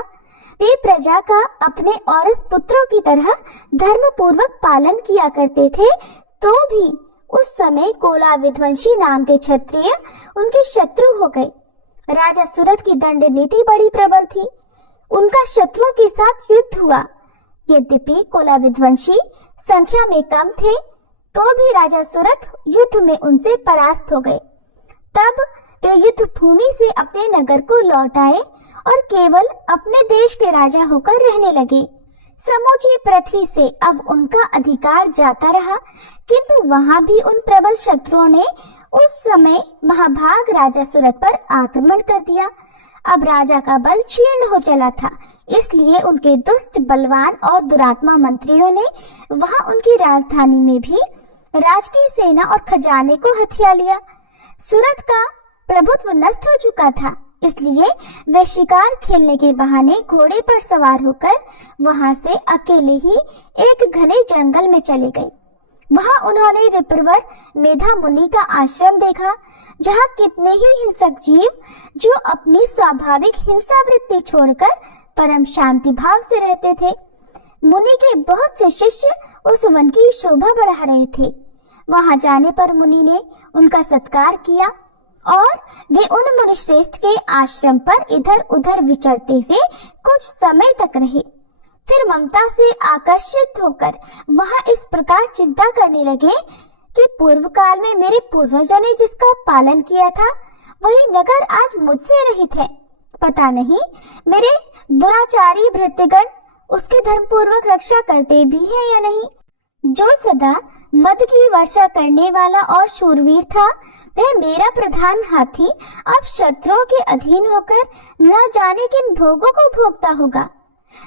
वे प्रजा का अपने औरस पुत्रों की तरह धर्म पूर्वक पालन किया करते थे। तो भी उस समय कोला विध्वंसी नाम के क्षत्रिय उनके शत्रु हो गए। राजा सूरथ की दंड नीति बड़ी प्रबल थी। उनका शत्रुओं के साथ युद्ध हुआ। यद्यपि कोला विध्वंसी संख्या में कम थे, तो भी राजा सूरथ युद्ध में उनसे परास्त हो गए। तब वे युद्ध भूमि से अपने नगर को लौट आए और केवल अपने देश के राजा होकर रहने लगे। समूची पृथ्वी से अब उनका अधिकार जाता रहा, किंतु वहां भी उन प्रबल शत्रुओं ने उस समय महाभाग राजा सूरथ पर आक्रमण कर दिया। अब राजा का बल क्षीण हो चला था, इसलिए उनके दुष्ट बलवान और दुरात्मा मंत्रियों ने वहां उनकी राजधानी में भी राजकीय सेना और खजाने को हथिया लिया। सूरथ का प्रभुत्व नष्ट हो चुका था, इसलिए वे शिकार खेलने के बहाने घोड़े पर सवार होकर वहां से अकेले ही एक घने जंगल में चले गए। वहां उन्होंने विप्रवर मेधा मुनि का आश्रम देखा, जहां कितने ही हिंसक जीव जो अपनी स्वाभाविक हिंसा वृत्ति छोड़कर परम शांति भाव से रहते थे। मुनि के बहुत से शिष्य उस वन की शोभा बढ़ा रहे थे। वहां जाने पर मुनि ने उनका सत्कार किया और वे उन मुनिश्रेष्ठ के आश्रम पर इधर उधर विचरते हुए कुछ समय तक रहे। फिर ममता से आकर्षित होकर वहां इस प्रकार चिंता करने लगे कि पूर्व काल में मेरे पूर्वजों ने जिसका पालन किया था वही नगर आज मुझसे रहित है। पता नहीं मेरे दुराचारी भृत्यगण उसके धर्म पूर्वक रक्षा करते भी हैं या नहीं। जो सदा मद की वर्षा करने वाला और शूरवीर था, वह मेरा प्रधान हाथी अब शत्रुओं के अधीन होकर न जाने किन भोगों को भोगता होगा।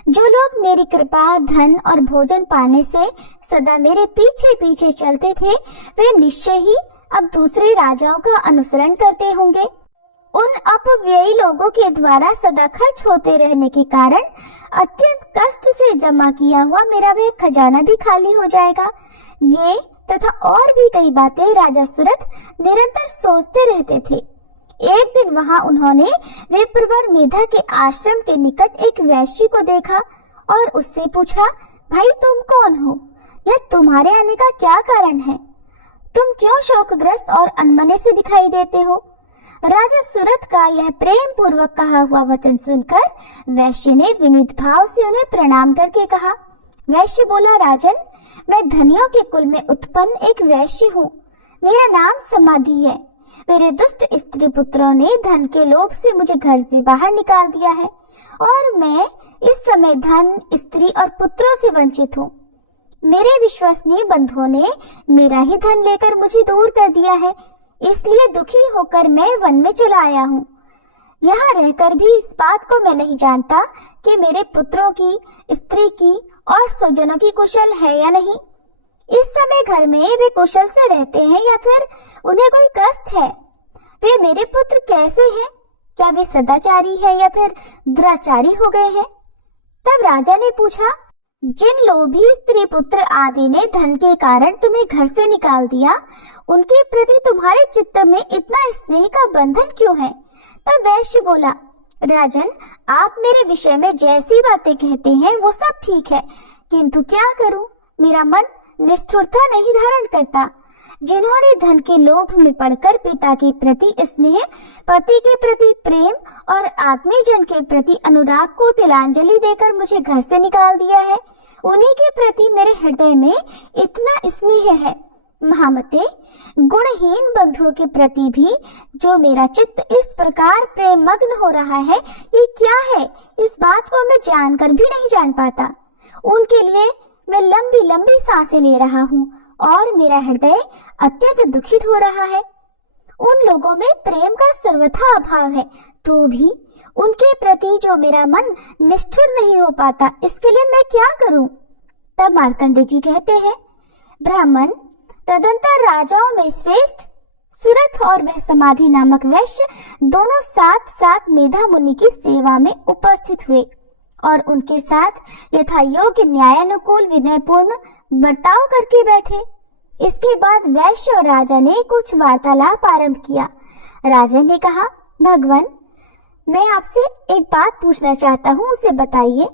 जो लोग मेरी कृपा, धन और भोजन पाने से सदा मेरे पीछे पीछे चलते थे, वे निश्चय ही अब दूसरे राजाओं का अनुसरण करते होंगे। उन अपव्ययी लोगों के द्वारा सदा खर्च होते रहने के कारण अत्यंत कष्ट से जमा किया हुआ मेरा वह खजाना भी खाली हो जाएगा। ये तथा और भी कई बातें राजा सूरथ निरंतर सोचते रहते थे। एक दिन वहां उन्होंने विप्रवर मेधा के आश्रम के निकट एक वैश्य को देखा और उससे पूछा, भाई तुम कौन हो? यह तुम्हारे आने का क्या कारण है? तुम क्यों शोकग्रस्त और अनमने से दिखाई देते हो? राजा सूरथ का यह प्रेम पूर्वक कहा हुआ वचन सुनकर वैश्य ने विनीत भाव से उन्हें प्रणाम करके कहा। वैश्य बोला, राजन, मैं धनियों के कुल में उत्पन्न एक वैश्य हूँ। मेरा नाम समाधि है। मेरे दुष्ट स्त्री पुत्रों ने धन के लोभ से मुझे घर से बाहर निकाल दिया है और मैं इस समय धन, स्त्री और पुत्रों से वंचित हूँ। मेरे विश्वसनीय बंधुओं ने मेरा ही धन लेकर मुझे दूर कर दिया है, इसलिए दुखी होकर मैं वन में चला आया हूँ। यहाँ रहकर भी इस बात को मैं नहीं जानता कि मेरे पुत्रों की, स्त्री की और स्वजनों की कुशल है या नहीं। इस समय घर में वे कुशल से रहते हैं या फिर उन्हें कोई कष्ट है? वे मेरे पुत्र कैसे हैं? क्या वे सदाचारी है या फिर दुराचारी हो गए हैं? तब राजा ने पूछा, जिन लोभी स्त्री पुत्र आदि ने धन के कारण तुम्हें घर से निकाल दिया, उनके प्रति तुम्हारे चित्त में इतना स्नेह का बंधन क्यों है? तब वैश्य बोला, राजन, आप मेरे विषय में जैसी बातें कहते हैं वो सब ठीक है, किंतु क्या करूं, मेरा मन निष्ठुरता नहीं धारण करता। जिन्होंने धन के लोभ में पड़कर पिता के प्रति स्नेह, पति के प्रति प्रेम और आत्मीयजन के प्रति अनुराग को तिलांजलि देकर मुझे घर से निकाल दिया है, उन्हीं के प्रति मेरे हृदय में इतना स्नेह है। महामते, गुणहीन बंधुओं के प्रति भी जो मेरा चित्त इस प्रकार प्रेम मग्न हो रहा है, ये क्या है? इस बात को मैं जानकर भी नहीं जान पाता। उनके लिए मैं लंबी लंबी सांसें ले रहा हूँ और मेरा हृदय अत्यंत दुखित हो रहा है। उन लोगों में प्रेम का सर्वथा अभाव है, तो भी उनके प्रति जो मेरा मन निष्ठुर नहीं हो पाता, इसके लिए मैं क्या करूं? तब मार्कंडेय जी कहते हैं, ब्राह्मण, तदंतर राजाओं में श्रेष्ठ सुरथ और वह समाधि नामक वैश्य दोनों साथ साथ मेधा मुनि की सेवा में उपस्थित हुए और उनके साथ यथा योग्य न्यायानुकूल विनयपूर्ण बर्ताव करके बैठे। इसके बाद वैश्य और राजा ने कुछ वार्तालाप आरंभ किया। राजा ने कहा, भगवान, मैं आपसे एक बात पूछना चाहता हूँ, उसे बताइए।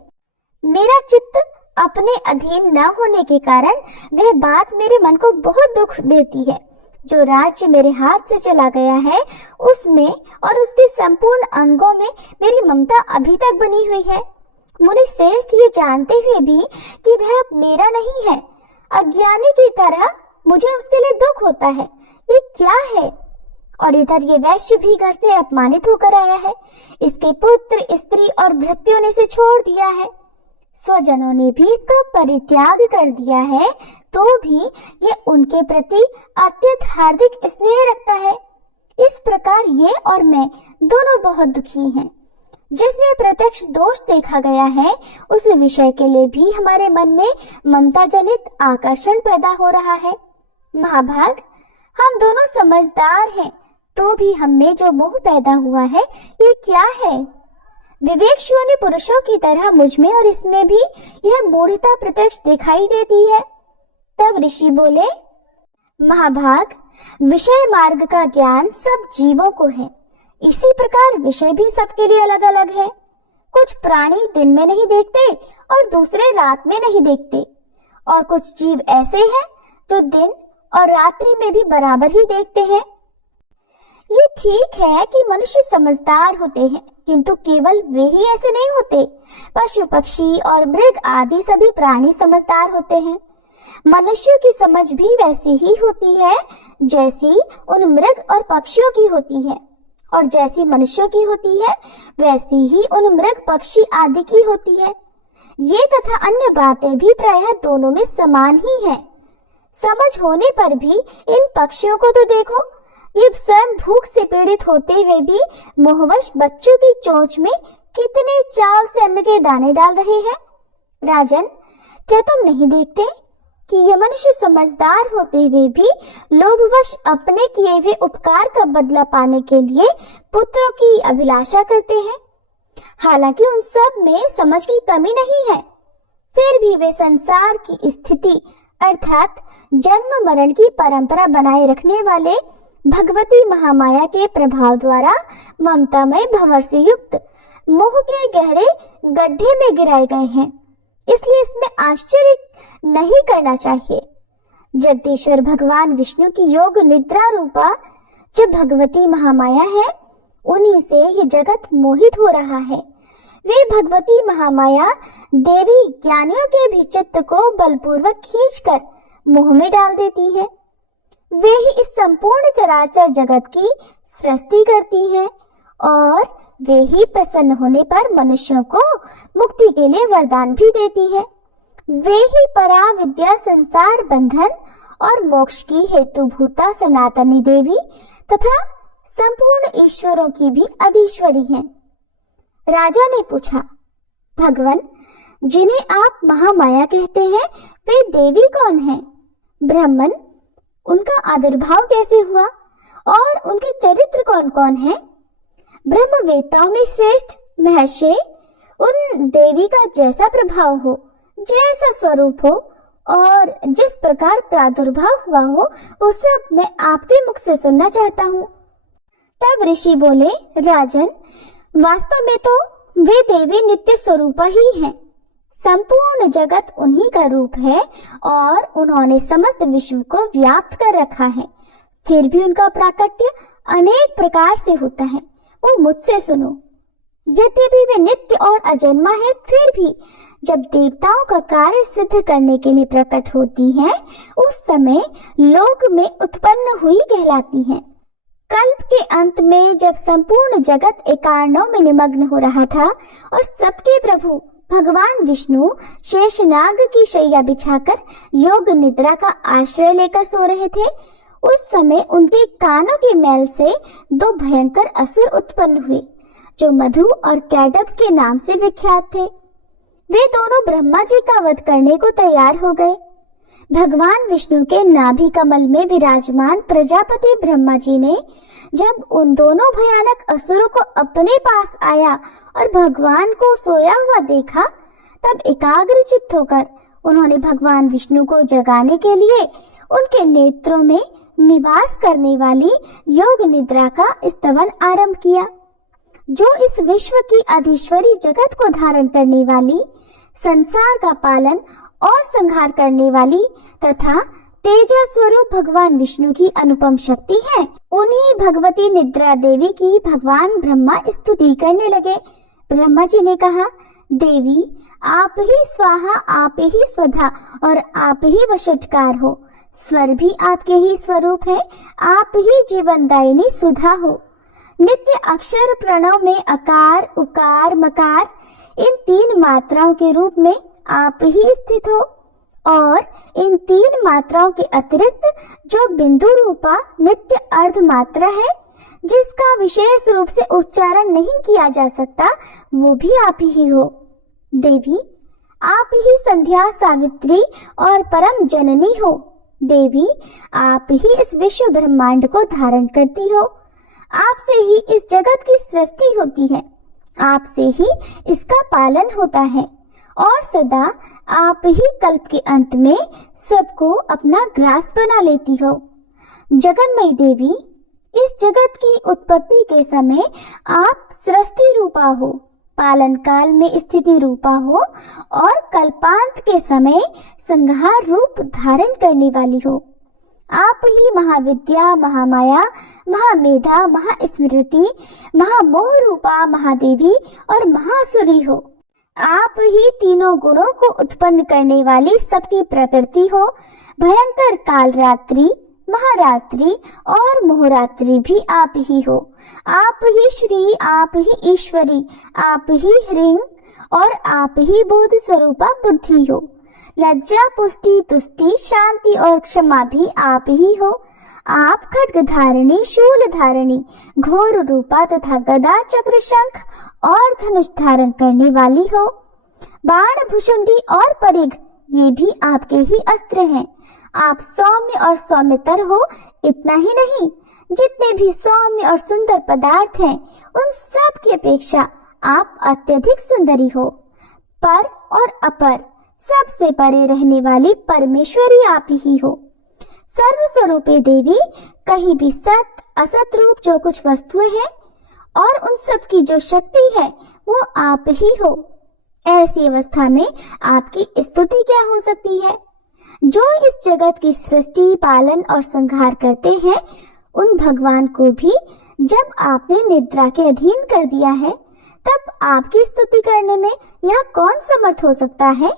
मेरा चित्त अपने अधीन न होने के कारण वह बात मेरे मन को बहुत दुख देती है। जो राज्य मेरे हाथ से चला गया है उसमें और उसके संपूर्ण अंगों में मेरी ममता अभी तक बनी हुई है। मुनि श्रेष्ठ ये जानते हुए भी कि वह अब मेरा नहीं है, अज्ञानी की तरह मुझे उसके लिए दुख होता है। ये क्या है? और इधर ये वैश्य भी घर से अपमानित होकर आया है। इसके पुत्र, स्त्री और भृत्यों ने इसे छोड़ दिया है। स्वजनों ने भी इसका परित्याग कर दिया है, तो भी ये उनके प्रति अत्यंत हार्दिक स्नेह रखता है। इस प्रकार ये और मैं दोनों बहुत दुखी हैं। जिसमें प्रत्यक्ष दोष देखा गया है उस विषय के लिए भी हमारे मन में ममता जनित आकर्षण पैदा हो रहा है। महाभाग, हम दोनों समझदार हैं, तो भी हम में जो मोह पैदा हुआ है ये क्या है? विवेक शून्य पुरुषों की तरह मुझ में और इसमें भी यह मूढ़ता प्रत्यक्ष दिखाई देती है। तब ऋषि बोले, महाभाग, विषय मार्ग का ज्ञान सब जीवों को है। इसी प्रकार विषय भी सबके लिए अलग अलग है। कुछ प्राणी दिन में नहीं देखते और दूसरे रात में नहीं देखते, और कुछ जीव ऐसे हैं जो दिन और रात्रि में भी बराबर ही देखते हैं। ये ठीक है कि मनुष्य समझदार होते हैं, किंतु केवल वे ही ऐसे नहीं होते। पशु, पक्षी और मृग आदि सभी प्राणी समझदार होते हैं। मनुष्यों की समझ भी वैसी ही होती है जैसी उन मृग और पक्षियों की होती है, और जैसी मनुष्यों की होती है वैसी ही उन मृग, पक्षी आदि की होती है। ये तथा अन्य बातें भी प्रायः दोनों में समान ही हैं। समझ होने पर भी इन पक्षियों को तो देखो, ये स्वयं भूख से पीड़ित होते हुए भी मोहवश बच्चों की चोंच में कितने चाव से अन्न के दाने डाल रहे हैं। राजन, क्या तुम नहीं देखते कि ये मनुष्य समझदार होते हुए भी लोभवश अपने किए हुए उपकार का बदला पाने के लिए पुत्रों की अभिलाषा करते हैं? हालांकि उन सब में समझ की कमी नहीं है, फिर भी वे संसार की स्थिति अर्थात जन्म मरण की परंपरा बनाए रखने वाले भगवती महामाया के प्रभाव द्वारा ममतामय भंवर से युक्त मोह के गहरे गड्ढे में गिराए गए हैं। इसलिए इसमें आश्चर्य नहीं करना चाहिए। जगदीश्वर भगवान विष्णु की योग निद्रा रूपा जो भगवती महामाया है, उन्हीं से ये जगत मोहित हो रहा है। वे भगवती महामाया देवी ज्ञानियों के भी चित्त को बलपूर्वक खींचकर मोह में डाल देती है। वे ही इस संपूर्ण चराचर जगत की सृष्टि करती हैं और वे ही प्रसन्न होने पर मनुष्यों को मुक्ति के लिए वरदान भी देती है। वे ही परा विद्या, संसार बंधन और मोक्ष की हेतुभूता सनातनी देवी तथा संपूर्ण ईश्वरों की भी अधीश्वरी हैं। राजा ने पूछा, भगवान, जिन्हें आप महामाया कहते हैं वे देवी कौन हैं? ब्राह्मण, उनका आविर्भाव कैसे हुआ और उनके चरित्र कौन कौन हैं? ब्रह्मवेत्ताओं में श्रेष्ठ महर्षि, उन देवी का जैसा प्रभाव हो, जैसा स्वरूप हो और जिस प्रकार प्रादुर्भाव हुआ हो, वो सब मैं आपके मुख से सुनना चाहता हूँ। तब ऋषि बोले, राजन, वास्तव में तो वे देवी नित्य स्वरूप ही हैं। संपूर्ण जगत उन्हीं का रूप है और उन्होंने समस्त विश्व को व्याप्त कर रखा है। फिर भी उनका प्राकट्य अनेक प्रकार से होता है। वो मुझसे सुनो, यद्यपि वे नित्य और अजन्मा है, फिर भी जब देवताओं का कार्य सिद्ध करने के लिए प्रकट होती हैं, उस समय लोक में उत्पन्न हुई कहलाती हैं। कल्प के अंत में जब संपूर्ण जगत एकार्णव में निमग्न हो रहा था और सबके प्रभु भगवान विष्णु शेषनाग की शैया बिछाकर योग निद्रा का आश्रय लेकर सो रहे थे, उस समय उनके कानों के मैल से दो भयंकर असुर उत्पन्न हुए जो मधु और कैडभ के नाम से विख्यात थे। वे दोनों ब्रह्मा जी का वध करने को तैयार हो गए। भगवान विष्णु के नाभि कमल में विराजमान प्रजापति ब्रह्मा जी ने जब उन दोनों भयानक असुरों को अपने पास आया और भगवान को सोया हुआ देखा, तब एकाग्रचित्त होकर उन्होंने भगवान विष्णु को जगाने के लिए उनके नेत्रों में निवास करने वाली योग निद्रा का स्तवन आरंभ किया, जो इस विश्व की अधीश्वरी जगत को धारण करने वाली, संसार का पालन और संहार करने वाली तथा तेजा स्वरूप भगवान विष्णु की अनुपम शक्ति है। उन्हीं भगवती निद्रा देवी की भगवान ब्रह्मा स्तुति करने लगे। ब्रह्मा जी ने कहा, देवी आप ही स्वाहा, आप ही स्वधा और आप ही वशटकार हो। स्वर भी आपके ही स्वरूप है, आप ही जीवनदायिनी सुधा हो। नित्य अक्षर प्रणव में अकार, उकार, मकार इन 3 मात्राओं के रूप में आप ही स्थित हो और इन 3 मात्राओं के अतिरिक्त जो बिंदु रूपा नित्य अर्ध मात्रा है, जिसका विशेष रूप से उच्चारण नहीं किया जा सकता, वो भी आप ही हो। देवी आप ही संध्या, सावित्री और परम जननी हो। देवी आप ही इस विश्व ब्रह्मांड को धारण करती हो। आपसे ही इस जगत की सृष्टि होती है, आपसे ही इसका पालन होता है और सदा आप ही कल्प के अंत में सबको अपना ग्रास बना लेती हो। जगन्मयी देवी, इस जगत की उत्पत्ति के समय आप सृष्टि रूपा हो, पालन काल में स्थिति रूपा हो और कल्पांत के समय संहार रूप धारण करने वाली हो। आप ही महाविद्या, महामाया, महामेधा, महास्मृति, महामोह रूपा महादेवी और महासुरी हो। आप ही तीनों गुणों को उत्पन्न करने वाली सबकी प्रकृति हो। भयंकर काल रात्रि, महारात्रि और मोहरात्रि भी आप ही हो। आप ही श्री, आप ही ईश्वरी, आप ही ह्रीं और आप ही बोध स्वरूपा बुद्धि हो। लज्जा, पुष्टि, तुष्टि, शांति और क्षमा भी आप ही हो। आप खड्ग धारिणी, शूल धारिणी, घोर रूपा तथा गदा, चक्र, शंख और धनुष धारण करने वाली हो। बाण, भुशुंडी और परिघ ये भी आपके ही अस्त्र हैं। आप सौम्य और सौम्यतर हो। इतना ही नहीं, जितने भी सौम्य और सुंदर पदार्थ हैं, उन सब की अपेक्षा आप अत्यधिक सुंदरी हो। पर और अपर सबसे परे रहने वाली परमेश्वरी आप ही हो। सर्वस्वरूपे देवी, कहीं भी सत असत रूप जो कुछ वस्तुएं हैं और उन सब की जो शक्ति है, वो आप ही हो। ऐसी अवस्था में आपकी स्तुति क्या हो सकती है? जो इस जगत की सृष्टि, पालन और संहार करते हैं, उन भगवान को भी जब आपने निद्रा के अधीन कर दिया है, तब आपकी स्तुति करने में यह कौन समर्थ हो सकता है?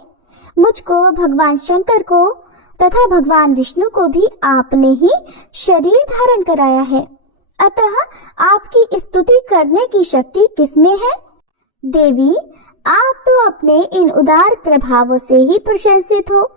मुझको, भगवान शंकर को तथा भगवान विष्णु को भी आपने ही शरीर धारण कराया है, अतः आपकी स्तुति करने की शक्ति किसमें है? देवी, आप तो अपने इन उदार प्रभावों से ही प्रशंसित हो।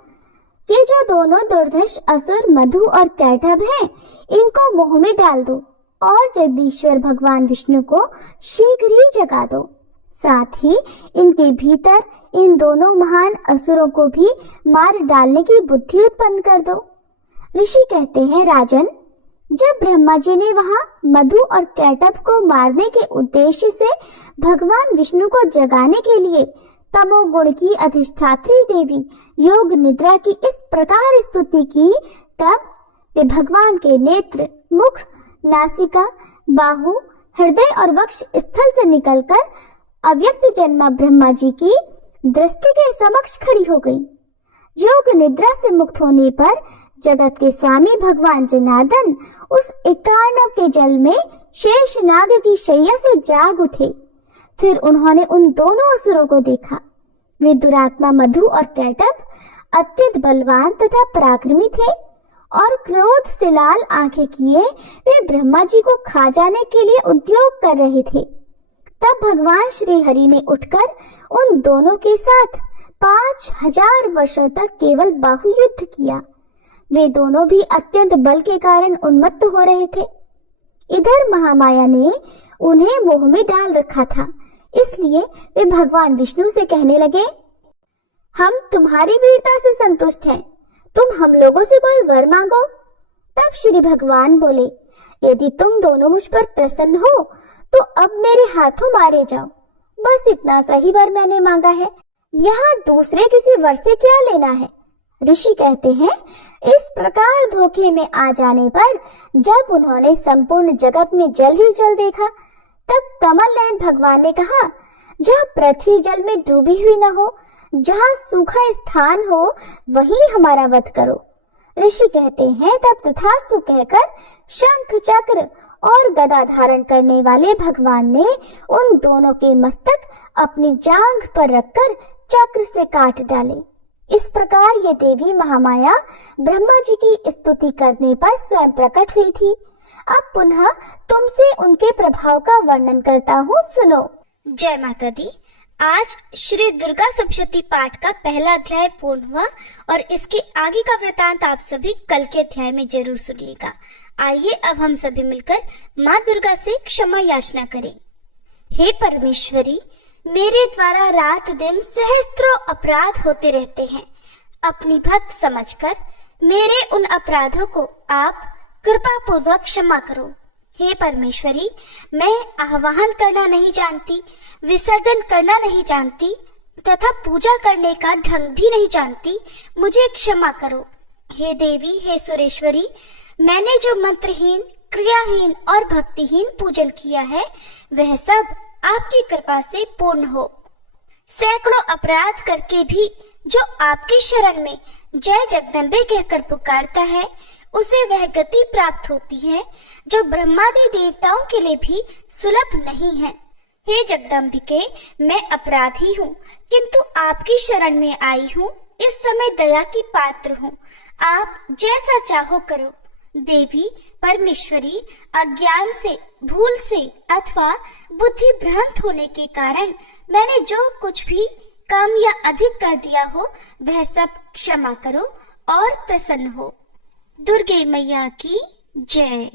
ये जो दोनों दुर्धर्ष असुर मधु और कैटभ हैं, इनको मोह में डाल दो और जगदीश्वर भगवान विष्णु को शीघ्र ही जगा दो। साथ ही इनके भीतर इन दोनों महान असुरों को भी मार डालने की बुद्धि उत्पन्न कर दो। ऋषि कहते हैं, राजन, जब ब्रह्मा जी ने वहां मधु और कैटभ को मारने के उद्देश्य से भगवान विष्णु को जगाने के लिए तमोगुण की अधिष्ठात्री देवी योग निद्रा की इस प्रकार स्तुति की, तब वे भगवान के नेत्र, मुख, नासिका, बाहु, हृदय और वक्ष स्थल से निकलकर अव्यक्त जन्मा ब्रह्मा जी की दृष्टि के समक्ष खड़ी हो गई। योग निद्रा से मुक्त होने पर जगत के स्वामी भगवान जनार्दन उस एकार्णव के जल में शेषनाग की शैया से जाग उठे। फिर उन्होंने उन दोनों असुरों को देखा। वे दुरात्मा मधु और कैटभ अत्यंत बलवान तथा पराक्रमी थे और क्रोध से लाल आंखें किए वे ब्रह्मा जी को खा जाने के लिए उद्योग कर रहे थे। तब भगवान श्री हरि ने उठकर उन दोनों के साथ 5000 वर्षों तक केवल बाहु युद्ध किया। वे दोनों भी अत्यंत बल के कारण उन्मत्त हो रहे थे। इधर महामाया ने उन्हें मोह में डाल रखा था, इसलिए वे भगवान विष्णु से कहने लगे, हम तुम्हारी वीरता से संतुष्ट हैं, तुम हम लोगों से कोई वर मांगो। तब श्री भगवान बोले, यदि तुम दोनों मुझ पर प्रसन्न हो तो अब मेरे हाथों मारे जाओ। बस इतना सही वर मैंने मांगा है, यहाँ दूसरे किसी वर से क्या लेना है। ऋषि कहते हैं, इस प्रकार धोखे में आ जाने पर जब उन्होंने संपूर्ण जगत में जल ही जल देखा, तब कमल नयन भगवान ने कहा, जहाँ पृथ्वी जल में डूबी हुई न हो, जहाँ सूखा स्थान हो, वहीं हमारा वध करो। ऋषि कहते हैं, तब तथास्तु कहकर शंख चक्र और गदा धारण करने वाले भगवान ने उन दोनों के मस्तक अपनी जांघ पर रखकर चक्र से काट डाले। इस प्रकार ये देवी महामाया ब्रह्मा जी की स्तुति करने पर स्वयं प्रकट हुई थी। अब पुनः तुमसे उनके प्रभाव का वर्णन करता हूँ, सुनो। जय माता दी। आज श्री दुर्गा सप्तशती पाठ का पहला अध्याय पूर्ण हुआ और इसके आगे का वृतांत आप सभी कल के अध्याय में जरूर सुनिएगा। आइए अब हम सभी मिलकर माँ दुर्गा से क्षमा याचना करें। हे परमेश्वरी, मेरे द्वारा रात दिन सहस्त्रों अपराध होते रहते हैं। अपनी भक्त समझकर मेरे उन अपराधों को आप कृपा पूर्वक क्षमा करो। हे परमेश्वरी, मैं आवाहन करना नहीं जानती, विसर्जन करना नहीं जानती तथा पूजा करने का ढंग भी नहीं जानती, मुझे क्षमा करो। हे देवी, हे सुरेश्वरी, मैंने जो मंत्रहीन, क्रियाहीन और भक्तिहीन पूजन किया है, वह सब आपकी कृपा से पूर्ण हो। सैकड़ों अपराध करके भी जो आपकी शरण में जय जगदम्बे कहकर पुकारता है, उसे वह गति प्राप्त होती है जो ब्रह्मादि देवताओं के लिए भी सुलभ नहीं है। हे जगदम्बिके, मैं अपराधी हूँ, किंतु आपकी शरण में आई हूँ। इस समय दया की पात्र हूँ, आप जैसा चाहो करो। देवी परमेश्वरी, अज्ञान से, भूल से अथवा बुद्धि भ्रांत होने के कारण मैंने जो कुछ भी कम या अधिक कर दिया हो, वह सब क्षमा करो और प्रसन्न हो। दुर्गे मैया की जय।